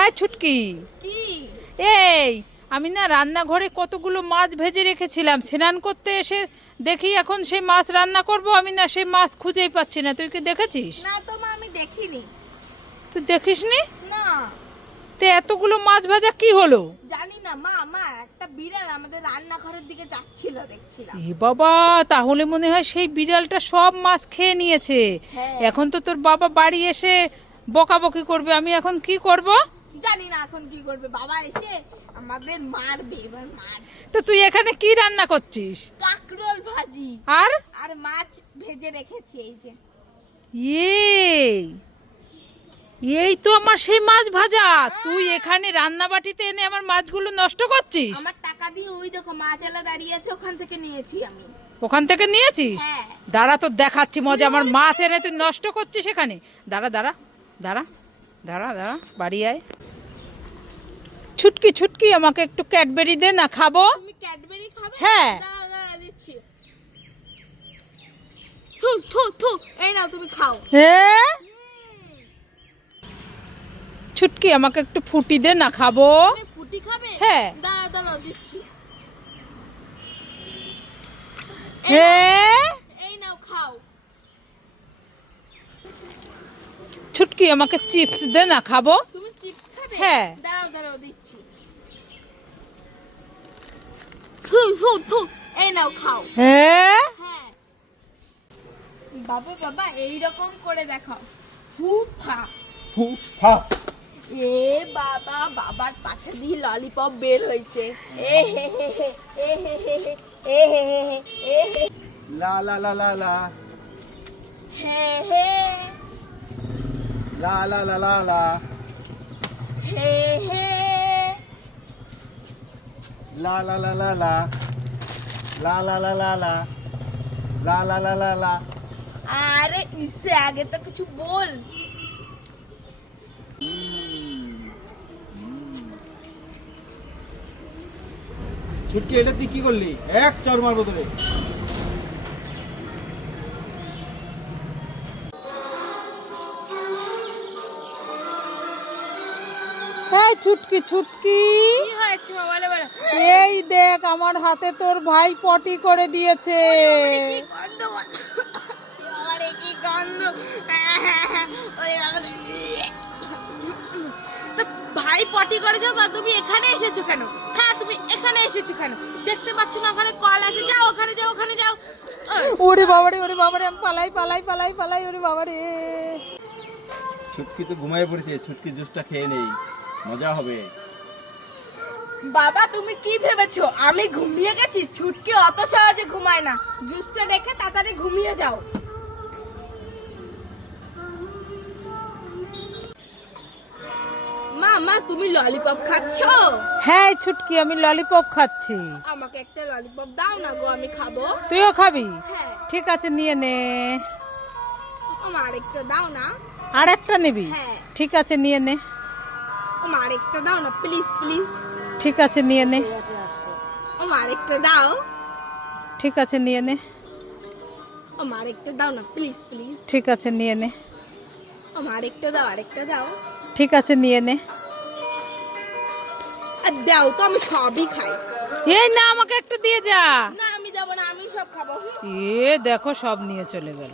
হ্যাঁ ছুটকি, কি? এই আমি না রান্নাঘরে কতগুলো মাছ ভেজে রেখেছিলাম, স্নান করতে এসে দেখি এখন সেই মাছ রান্না করব। আমি না সেই মাছ খুঁজেই পাচ্ছি না। তুই কি দেখেছিস? না তো মা, আমি দেখিনি। তুই দেখিসনি? না তে এতগুলো মাছ ভাজা কি হলো? জানি না মা, আমার একটা বিড়াল আমাদের রান্নাঘরের দিকে যাচ্ছিল দেখছিলাম। এ বাবা, তাহলে মনে হয় সেই বিড়ালটা সব মাছ খেয়ে নিয়েছে। হ্যাঁ। এখন তো তোর বাবা বাড়ি এসে বকাবকি করবে। আমি এখন কি করব? জানি না এখন কি করবে, বাবা এসে আমাদের মারবে, এবার মার। তো তুই এখানে কি রান্না করছিস? কাকরোল ভাজি আর আর মাছ ভেজে রেখেছি এই যে। এই এই তো আমার সেই মাছ ভাজা। তুই এখানে রান্না বাটিতে এনে আমার মাছগুলো নষ্ট করছিস। আমার টাকা দিয়ে ওই দেখো মাছওয়ালা দাঁড়িয়ে আছে, ওখান থেকে নিয়েছি আমি। ওখান থেকে নিয়েছিস? হ্যাঁ। দাঁড়া, তো দেখাচ্ছি মজা। আমার মাছ এনে তুই নষ্ট করছিস এখানে। দাঁড়া দাঁড়া দাঁড়া দাঁড়া দাঁড়া, বাড়ি আয়। ছুটকি ছুটকি, আমাকে একটু ক্যাডবেরি দে না, খাবো। তুমি ক্যাডবেরি খাবে? হ্যাঁ। দাঁড়াও দাঁড়াও, দিচ্ছি। থু থু থু, এই নাও তুমি খাও। হ্যাঁ ছুটকি, আমাকে একটু ফুটি দে না, খাবো। তুমি ফুটি খাবে? হ্যাঁ। দাঁড়াও দাঁড়াও, দিচ্ছি। হ্যাঁ এই নাও খাও। ছুটকি, আমাকে চিপস দে না, খাবো। তুমি চিপস খাবে? হ্যাঁ। দাঁড়াও দাঁড়াও, দিচ্ছি। থু থু থু, এই নাও খাও। হ্যাঁ হ্যাঁ। বাবা বাবা, এই রকম করে দেখাও। ফুফা ফুফা। এ বাবা, বাবার পাছা দিয়ে ললিপপ বের হইছে। এ হে হে হে, এ হে হে হে, এ হে হে হে, এ হে লা লা লা লা লা হে হে, লা লা লা লা লা হে হে, লা লা লা লা লা লা লা লা লা লা লা লা লা লা লা। আরে इससे आगे तो कुछ बोल। ছুটকি, এটা তুই কি করলি? এক চর মারবো তোরে। এই ছুটকি ছুটকি, কি হয়েছে মা, বলে বলে। এই দেখ আমার হাতে তোর ভাই পটি করে দিয়েছে। কি গন্ধ, আরে কি গন্ধ। ওরে বাবা, তো ভাই পটি করেছো তো তুমি এখানে এসেছো কেন? হ্যাঁ, তুমি এখানে এসেছো কেন? দেখতে পাচ্ছ না ওখানে কল আছে? যাও ওখানে, যাও ওখানে যাও। ওরে বাবারে, ওরে বাবারে, আমি পালাই পালাই পালাই পালাই, ওরে বাবারে। ছুটকি তো ঘুমায় পড়েছে, ছুটকি জুসটা খেয়ে নেই, মজা হবে। বাবা তুমি কি ভেবেছো আমি ঘুমিয়ে গেছি? ছুটকি অত সহজে ঘুমায় না। জুসটা রেখে তাড়াতাড়ি ঘুমিয়ে যাও। মা মা, তুমি ললিপপ খাচ্ছো? হ্যাঁ ছুটকি, আমি ললিপপ খাচ্ছি। আমাকে একটা ললিপপ দাও না গো, আমি খাবো। তুইও খাবি? হ্যাঁ। ঠিক আছে, নিয়ে নে। আমার আরেকটা দাও না। আর একটা নিবি? হ্যাঁ। ঠিক আছে, নিয়ে নে। আমার আরেকটা দাও না, প্লিজ প্লিজ। ঠিক আছে, নিয়ে নে। আমার আরেকটা দাও। ঠিক আছে, নিয়ে নে। আমার আরেকটা দাও না, প্লিজ প্লিজ। ঠিক আছে, নিয়ে নে। আমার আরেকটা দাও, আরেকটা দাও। ঠিক আছে, নিয়ে নে। আর দাও তো, আমি সবই খাই। এই না, আমাকে একটা দিয়ে যা। না আমি দেবো না, আমি সব খাবো। এ দেখো, সব নিয়ে চলে গেল।